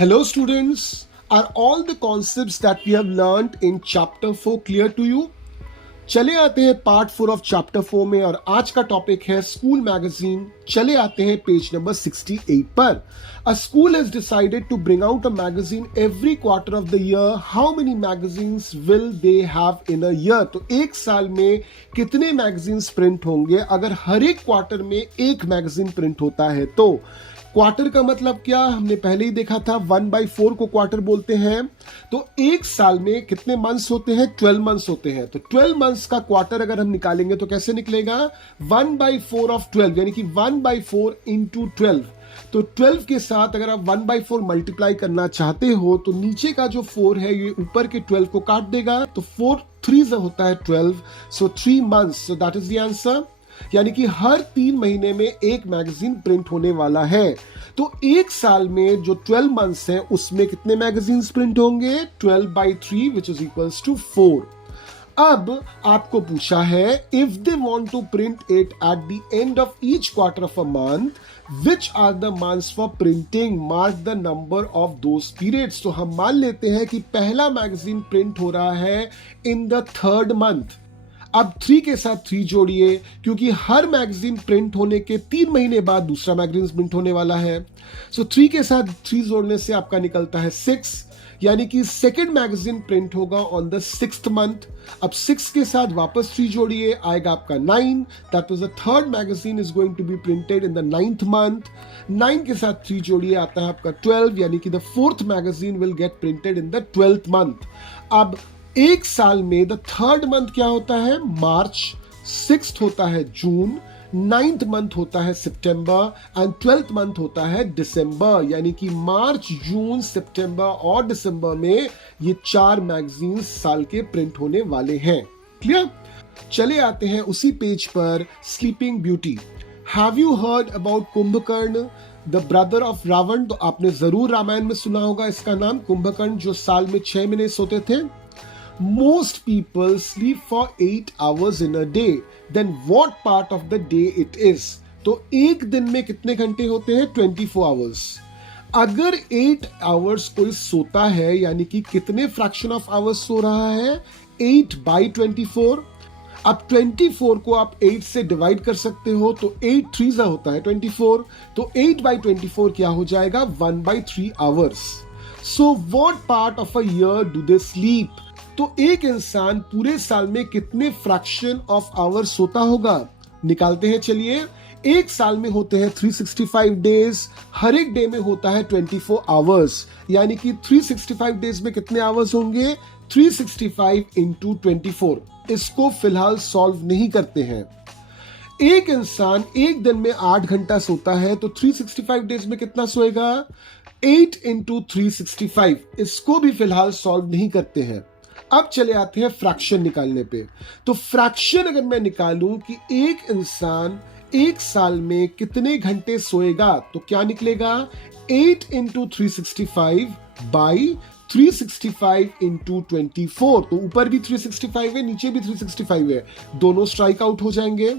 Hello students, are all the concepts that we have learned in chapter 4 clear to you? चले आते हैं part 4 of chapter 4 में और आज का टॉपिक है स्कूल मैगजीन। चले आते हैं पेज नंबर 68 पर। A school has decided to bring out a magazine every quarter of the year. How many magazines will they have in a year? तो एक साल में कितने मैगजीन्स प्रिंट होंगे अगर हर एक क्वार्टर में एक मैगजीन प्रिंट होता है तो। क्वार्टर का मतलब क्या, हमने पहले ही देखा था 1/4 को क्वार्टर बोलते हैं। तो एक साल में कितने मंथ्स होते हैं? 12 मंथ्स होते हैं। तो 12 मंथ्स का क्वार्टर अगर हम निकालेंगे तो कैसे निकलेगा? 1/4 ऑफ 12 यानी कि 1/4 इंटू 12। तो 12 के साथ अगर आप 1/4 मल्टीप्लाई करना चाहते हो तो नीचे का जो 4 है ये ऊपर के 12 को काट देगा। तो 4 3 होता है 12, सो 3 months, so that is the answer. यानी कि हर 3 महीने में एक मैगजीन प्रिंट होने वाला है। तो एक साल में जो 12 मंथ्स हैं उसमें कितने मैगजीन्स प्रिंट होंगे? 12/3 विच इज इक्वल्स टू 4। अब आपको पूछा है if they want to print it at the end of each quarter of a month, which are the months for printing, mark the number of those periods. तो हम मान लेते हैं कि पहला मैगजीन प्रिंट हो रहा है इन द 3rd मंथ। अब 3 के साथ 3 जोड़िए क्योंकि हर मैगजीन प्रिंट होने के 3 महीने बाद दूसरा मैगजीन प्रिंट होने वाला है। सो 3 के साथ 3 जोड़ने से आपका निकलता है 6, यानी कि सेकेंड मैगजीन प्रिंट होगा ऑन द 6th मंथ। अब 6 के साथ वापस 3 जोड़िए, आएगा आपका 9, that is the third magazine is going to be printed in the 9th month. 9 के साथ 3 जोड़िए, आता है आपका 12, यानी कि the 4th magazine will get printed in the 12th month. अब एक साल में द 3rd मंथ क्या होता है? मार्च, 6th होता है जून, 9th मंथ होता है सितंबर एंड 12th मंथ होता है दिसंबर। यानी कि मार्च, जून, सितंबर और दिसंबर में ये 4 मैगजीन साल के प्रिंट होने वाले हैं। क्लियर? चले आते हैं उसी पेज पर sleeping beauty. Have you heard about Kumbhakarna, the brother of Ravan? तो आपने जरूर रामायण में सुना होगा इसका नाम, कुंभकर्ण, जो साल में 6 महीने सोते थे। Most people sleep for 8 hours in a day. Then what part of the day it is? तो एक दिन में कितने घंटे होते हैं? 24 hours. अगर 8 hours कोई सोता है यानी कि कितने फ्रैक्शन ऑफ आवर्स सो रहा है? 8/24। अब 24 को आप 8 से डिवाइड कर सकते हो तो 8 3 होता है 24। तो 8/24 क्या हो जाएगा? 1/3 hours. So what part of a year do they sleep? तो एक इंसान पूरे साल में कितने फ्रैक्शन ऑफ आवर सोता होगा? निकालते हैं, चलिए। एक साल में होते हैं 365 डेज, हर एक डे में होता है 24 आवर्स, यानी कि 365 डेज में कितने आवर्स होंगे? 365 इंटू 24। इसको फिलहाल सॉल्व नहीं करते हैं। एक इंसान एक दिन में 8 घंटा सोता है तो 365 डेज में कितना सोएगा? 8 इंटू 365। इसको भी फिलहाल सॉल्व नहीं करते हैं। अब चले आते हैं फ्रैक्शन निकालने पे। तो फ्रैक्शन अगर मैं निकालूं कि एक इंसान एक साल में कितने घंटे सोएगा तो क्या निकलेगा? 8 इंटू 365 बाई 365 इंटू 24। तो ऊपर भी 365 है, नीचे भी 365 है, दोनों स्ट्राइक आउट हो जाएंगे।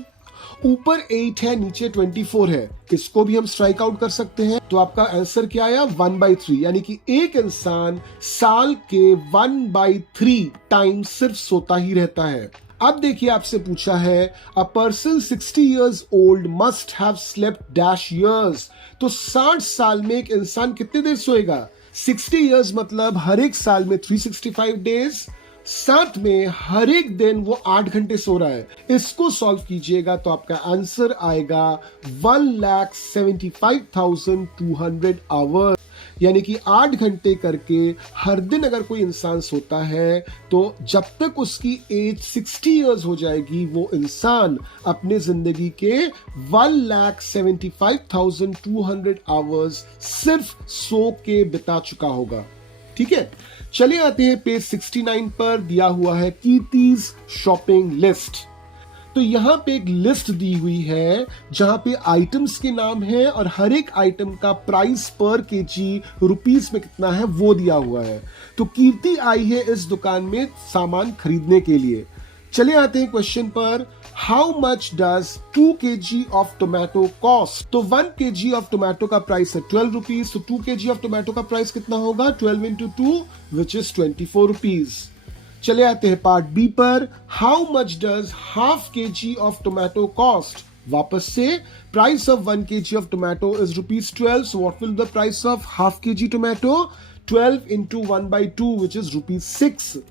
ऊपर 8 है, नीचे 24 है, इसको भी हम स्ट्राइक आउट कर सकते हैं। तो आपका आंसर क्या आया? 1/3, यानी कि एक इंसान साल के 1/3 टाइम सिर्फ सोता ही रहता है। अब देखिए, आपसे पूछा है a person 60 years old must have slept dash years। तो 60 साल में एक इंसान कितने देर सोएगा? 60 years मतलब हर एक साल में 365 डेज, साथ में हर एक दिन वो 8 घंटे सो रहा है। इसको सॉल्व कीजिएगा तो आपका आंसर आएगा 1,75,200 आवर्स, यानी कि 8 घंटे करके हर दिन अगर कोई इंसान सोता है तो जब तक उसकी एज 60 इयर्स हो जाएगी वो इंसान अपने जिंदगी के 1,75,200 आवर्स सिर्फ सो के बिता चुका होगा। ठीक है, चले आते हैं पेज 69 पर। दिया हुआ है कीर्तिज शॉपिंग लिस्ट। तो यहां पे एक लिस्ट दी हुई है जहां पे आइटम्स के नाम है और हर एक आइटम का प्राइस पर केजी रुपीस में कितना है वो दिया हुआ है। तो कीर्ति आई है इस दुकान में सामान खरीदने के लिए। चले आते हैं क्वेश्चन पर, how much does 2 kg of tomato cost. तो 1 kg ऑफ टोमेटो का प्राइस है 12 रुपीज, तो 2 kg ऑफ टोमेटो का प्राइस कितना होगा, 12 इंटू 2 विच इज 24 रुपीज। चले आते हैं पार्ट बी पर, how much does half kg of tomato cost. वापस से, price of 1 kg of tomato is ₹12, so what will the price of half kg tomato, 12 into 1/2 which is ₹6।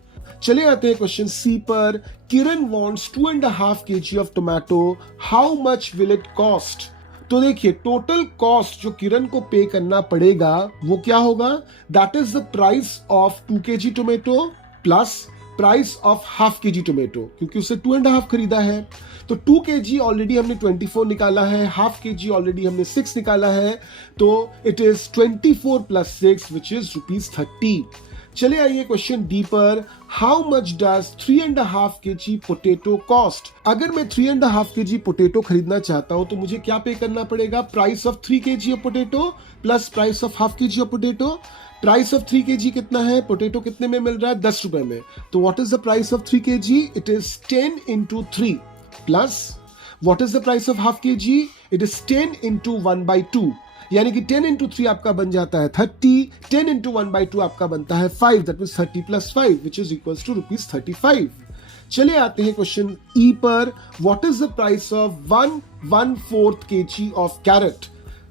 चले आते हैं question C पर, Kiran wants 2.5 kg of tomato, how much will it cost. तो देखिए, total cost जो किरण को पे करना पड़ेगा वो क्या होगा, that is the price of 2 kg tomato plus price of half kg tomato, क्योंकि उसे 2.5 खरीदा है। तो 2 kg ऑलरेडी हमने 24 निकाला है, हाफ kg ऑलरेडी हमने 6 निकाला है, तो it is 24 plus 6 which is ₹30। चले आइए क्वेश्चन डी पर, how much does 3.5 kg potato cost. अगर मैं 3.5 kg पोटेटो खरीदना चाहता हूं तो मुझे क्या पे करना पड़ेगा, price of 3 kg of potato plus price of half kg of potato. Price of 3 kg कितना है, पोटेटो कितने में मिल रहा है, 10 रुपए में। तो what is the price of 3 kg, it is 10 into 3 plus what is the price of half kg, it is 10 into 1/2, यानी कि 10 into 3 आपका बन जाता है 30, 10 into 1/2 आपका बनता है 5, that means 30 plus 5 which is equals to ₹35। चले आते हैं क्वेश्चन ई पर, what is the price of 1/4 kg of carrot.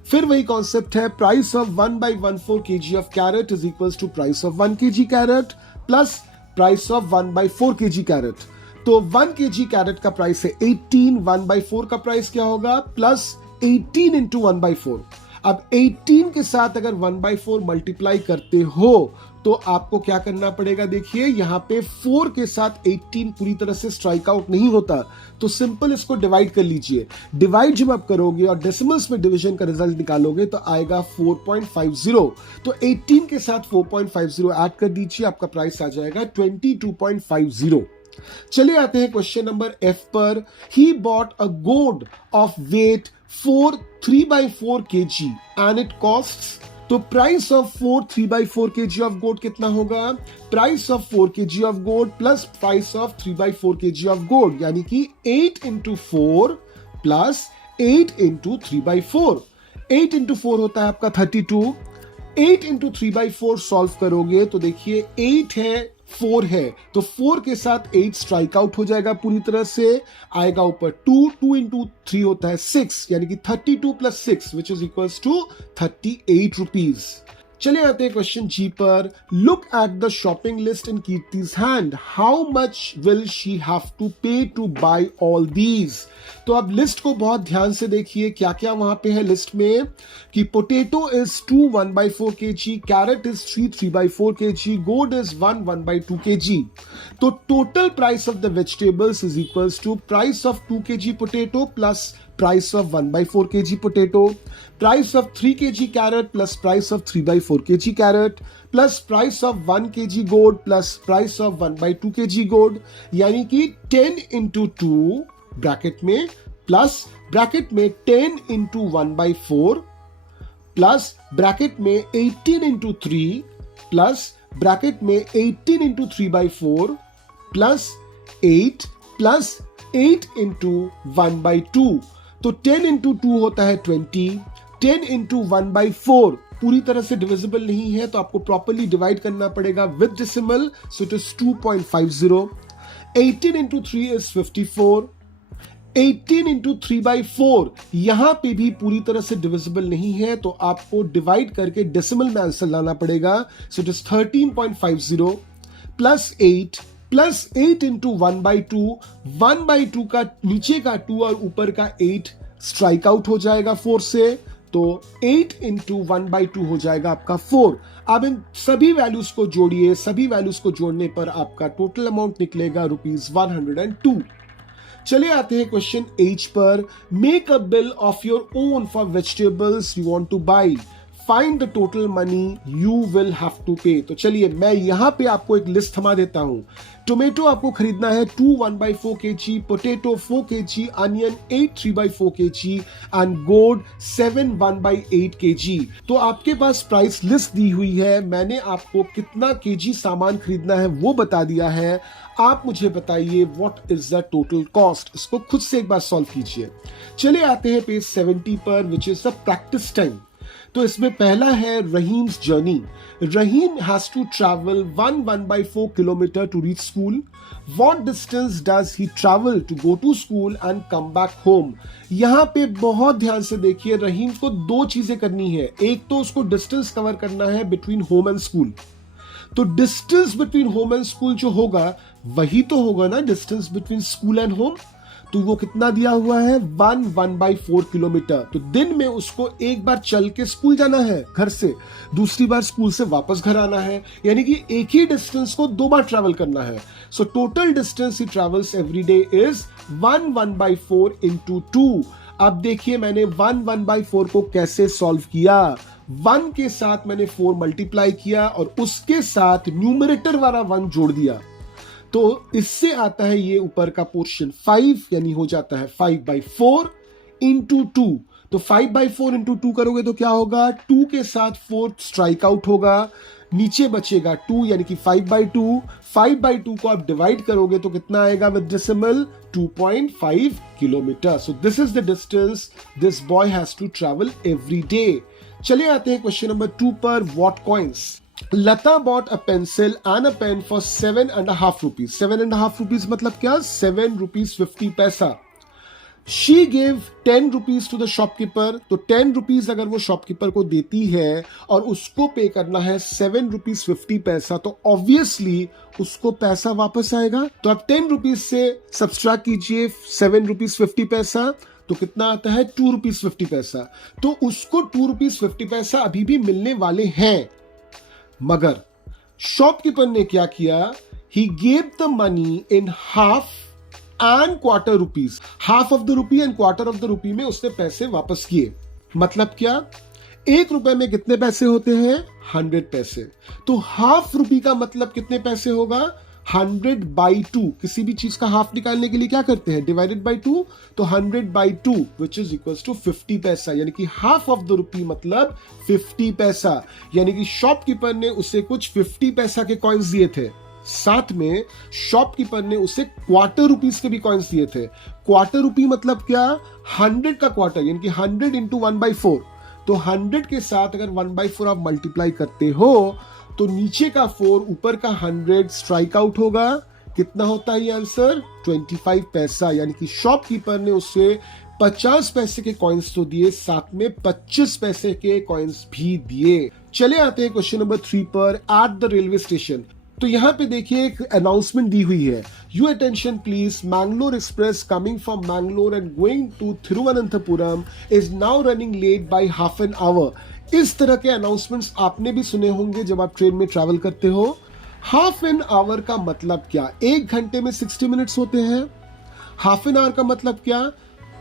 फिर वही कॉन्सेप्ट है, price of 1/14 kg of carrot is equals to price of 1 kg carrot plus price of 1/4 kg carrot. तो 1 kg carat का price है 18, 1/4 का price क्या होगा, प्लस 18 into 1/4। अब 18 के साथ अगर 1/4 मल्टीप्लाई करते हो तो आपको क्या करना पड़ेगा, देखिए यहां पे 4 के साथ 18 पूरी तरह से स्ट्राइक आउट नहीं होता, तो सिंपल इसको डिवाइड कर लीजिए। डिवाइड जब आप करोगे और डेसिमल्स में डिवीजन का रिजल्ट निकालोगे तो आएगा 4.50। तो 18 के साथ 4.50 ऐड कर दीजिए, आपका प्राइस आ जाएगा 22.50। चलिए आते हैं क्वेश्चन नंबर एफ पर, ही bought a gourd of weight 3/4 kg and it costs. तो price of 3/4 kg of gourd कितना होगा, price of 4 kg of gourd plus price of 3/4 kg of gourd, यानी कि 8 into 4 प्लस 8 into 3/4। 8 into 4 होता है आपका 32, 8 into 3/4 solve करोगे तो देखिए 8 है 4 है, तो 4 के साथ 8 स्ट्राइक आउट हो जाएगा पूरी तरह से, आएगा ऊपर 2 into 3 होता है 6, यानी कि 32 plus 6 which is equals to 38 rupees. चले आते हैं क्वेश्चन जी पर, look at the shopping list in Kirti's hand, how much will she have to pay to buy all these. तो अब लिस्ट को बहुत ध्यान से देखिए, क्या क्या वहां पे है लिस्ट में, कि potato is 2 1/4 kg, carrot is 3/4 kg, gourd is 1/2 kg। तो total price of the vegetables is equals to price of 2 kg potato plus price of 1/4 kg potato, price of 3 kg carrot plus price of 3/4 kg carrot plus price of 1 kg gourd plus price of 1/2 kg gourd, यानी कि 10 into 2 bracket में plus bracket में 10 into 1/4 plus bracket में 18 into 3 plus bracket में 18 into 3/4 plus 8 plus 8 into 1/2। तो 10 into 2 होता है 20, 10 into 1/4 पूरी तरह से डिविजिबल नहीं है, तो आपको प्रॉपर्ली डिवाइड करना पड़ेगा with decimal, so it is 2.50। 18 into 3 is 54, 18 into 3/4 यहां पे भी पूरी तरह से डिविजिबल नहीं है, तो आपको डिवाइड करके डेसिमल में आंसर लाना पड़ेगा, so it is 13.50 plus 8 into 1/2, 1/2 का नीचे का 2 और ऊपर का 8 स्ट्राइक आउट हो जाएगा 4 से, तो 8 into 1/2 हो जाएगा आपका 4। अब इन सभी वैल्यूज को जोड़िए, सभी वैल्यूज को जोड़ने पर आपका टोटल अमाउंट निकलेगा ₹102। चले आते हैं क्वेश्चन एच पर, make a bill of your own for vegetables you want to buy find the total money you will have to pay. तो चलिए मैं यहां पे आपको एक लिस्ट थमा देता हूं। टोमेटो आपको खरीदना है 2 1/4 kg, potato 4 kg, onion 8 3/4 kg and गोड 7 1/8 kg। तो आपके पास प्राइस लिस्ट दी हुई है, मैंने आपको कितना केजी सामान खरीदना है वो बता दिया है। आप मुझे बताइए what is the total cost. इसको खुद से एक बार सॉल्व कीजिए। चले आते हैं पेज 70 पर, which is the practice time. तो इसमें पहला है Rahim's journey. Rahim has to travel 1/4 kilometre to reach school. What distance does he travel to go to school and come back home? यहाँ पे बहुत ध्यान से देखिए, रहीम को दो चीजें करनी है। एक तो उसको डिस्टेंस कवर करना है बिटवीन होम एंड स्कूल। तो distance between home and school जो होगा वही तो होगा ना distance between school and home. तो वो कितना दिया हुआ है 1/4 किलोमीटर। तो दिन में उसको एक बार चल के स्कूल जाना है घर से, दूसरी बार स्कूल से वापस घर आना है, यानी कि एक ही डिस्टेंस को दो बार ट्रैवल करना है। So total distance he travels every day is 1/4 into 2। अब देखिए मैंने 1/4 को कैसे सॉल्व किया। 1 के साथ मैंने 4 मल्टीप्लाई किया और उसके साथ न्यूमरेटर वाला 1 जोड़ दिया। तो इससे आता है ये ऊपर का पोर्शन 5, यानी हो जाता है 5/4 into 2। तो 5/4 into 2 करोगे तो क्या होगा, 2 के साथ 4 स्ट्राइक आउट होगा, नीचे बचेगा 2 यानी कि 5/2। 5/2 को आप डिवाइड करोगे तो कितना आएगा with decimal 2.5 kilometre. So this is the distance this boy has to travel every day. चले आते हैं क्वेश्चन नंबर 2 पर, what coins. Lata bought a pencil and a pen for 7.5 rupees. 7.5 rupees मतलब क्या, 7 rupees 50 पैसा। She gave 10 rupees to the shopkeeper. तो 10 rupees अगर वो शॉपकीपर को देती है और उसको पे करना है 7 rupees 50 पैसा, तो ऑब्वियसली उसको पैसा वापस आएगा। तो आप 10 rupees से सब्सट्रैक्ट कीजिए 7 rupees 50 पैसा, तो कितना आता है 2 rupees 50 पैसा। तो उसको 2 rupees 50 पैसा अभी भी मिलने वाले हैं, मगर शॉपकीपर ने क्या किया, he gave the money in half and quarter rupees. Half of the rupee and quarter of the rupee में उसने पैसे वापस किए। मतलब क्या, 1 रुपए में कितने पैसे होते हैं, 100 पैसे। तो हाफ रुपी का मतलब कितने पैसे होगा, 100/2। किसी भी चीज का हाफ निकालने के लिए क्या करते हैं, डिवाइडेड बाई 2। तो 100/2 विच इज इक्वल टू 50 पैसा, यानी कि हाफ ऑफ द रुपी मतलब 50 पैसा। यानी कि शॉपकीपर ने उसे कुछ 50 पैसा के कॉइन्स दिए थे, साथ में शॉपकीपर ने उसे क्वार्टर रुपीस के भी कॉइन्स दिए थे। क्वार्टर रुपी मतलब क्या, 100 का क्वार्टर, यानी कि 100 into 1/4। तो 100 के साथ अगर 1/4 आप मल्टीप्लाई करते हो तो नीचे का 4 ऊपर का 100 स्ट्राइक आउट होगा। कितना होता है ये आंसर, 25 पैसा। यानी कि शॉपकीपर ने उससे 50 पैसे के कॉइन्स तो दिए, साथ में 25 पैसे के कॉइन्स भी दिए। चले आते हैं क्वेश्चन नंबर 3 पर, एट द रेलवे स्टेशन। तो यहां पे देखिए एक अनाउंसमेंट दी हुई है, your attention please, Mangalore express coming from Mangalore and going to Thiruvananthapuram is now running late by half an hour. इस तरह के अनाउंसमेंट्स आपने भी सुने होंगे जब आप ट्रेन में ट्रैवल करते हो। हाफ एन आवर का मतलब क्या, 1 घंटे में 60 मिनट्स होते हैं। हाफ एन आवर का मतलब क्या,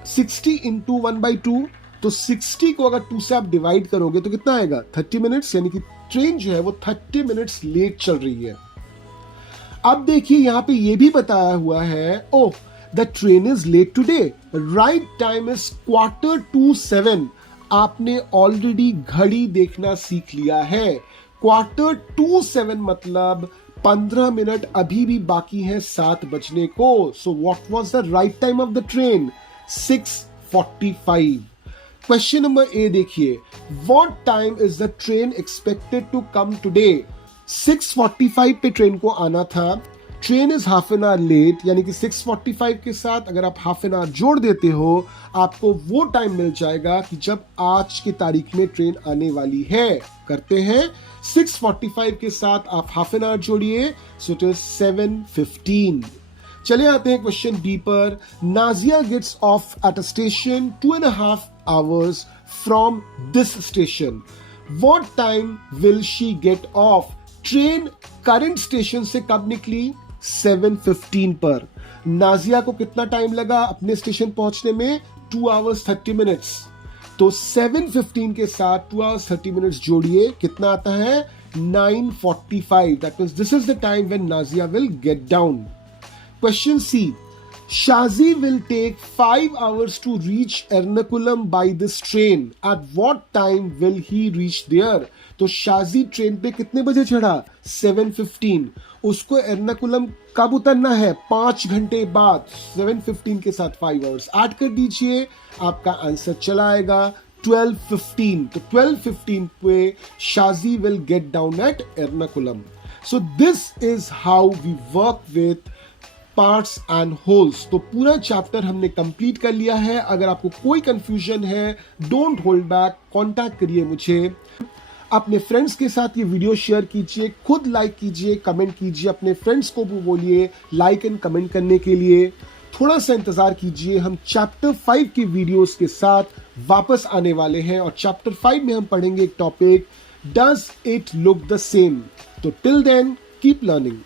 60 into 1/2। तो 60 को अगर 2 से आप डिवाइड करोगे तो कितना आएगा, 30 मिनट्स। यानी कि ट्रेन जो है वो 30 मिनट्स लेट चल रही है। अब देखिए यहां पे ये भी बताया हुआ है, oh the train is late today, right time is 6:45। आपने ऑलरेडी घड़ी देखना सीख लिया है। 6:45 मतलब 15 मिनट अभी भी बाकी है 7 बजने को। So what was the right time of the train, 6:45। Question number A देखिए, what time is the train expected to come today. 6:45 पे ट्रेन को आना था, train is half an hour late, यानी कि 6:45 के साथ अगर आप हाफ एन आवर जोड़ देते हो आपको वो टाइम मिल जाएगा कि जब आज की तारीख में ट्रेन आने वाली है। करते हैं, 6:45 के साथ आप हाफ एन आवर जोड़िए, सो इट इज 7:15। चले आते हैं क्वेश्चन बी पर, Nazia gets off at a station 2.5 hours from this station, what time will she get off. Train current station से कब निकली, 7:15 पर। नाजिया को कितना टाइम लगा अपने स्टेशन पहुंचने में, 2 hours 30 minutes। तो 7:15 के साथ 2 hours 30 minutes जोड़िए, कितना आता है? 9:45. That means this is the time when Nazia will get down. Question C. Shazi will take 5 hours to reach Ernakulam by this train. At what time will he reach there? तो Shaji train पे कितने बजे चढ़ा? 7:15. उसको एर्नाकुलम कब उतरना है? 5 घंटे बाद. 7:15 के साथ 5 hours ऐड कर दीजिए, आपका आंसर चला आएगा 12:15. तो 12:15 पे Shaji will get down at Ernakulam. So this is how we work with parts and wholes. तो पूरा चैप्टर हमने कंप्लीट कर लिया है. अगर आपको कोई कंफ्यूजन है, डोंट होल्ड बैक, कांटेक्ट करिए मुझे. अपने फ्रेंड्स के साथ ये वीडियो शेयर कीजिए, खुद लाइक कीजिए, कमेंट कीजिए, अपने फ्रेंड्स को भी बोलिए लाइक एंड कमेंट करने के लिए. थोड़ा सा इंतजार कीजिए, हम चैप्टर 5 की वीडियोस के साथ वापस आने वाले हैं और चैप्टर 5 में हम पढ़ेंगे एक topic, does it look the same. तो टिल देन कीप लर्निंग.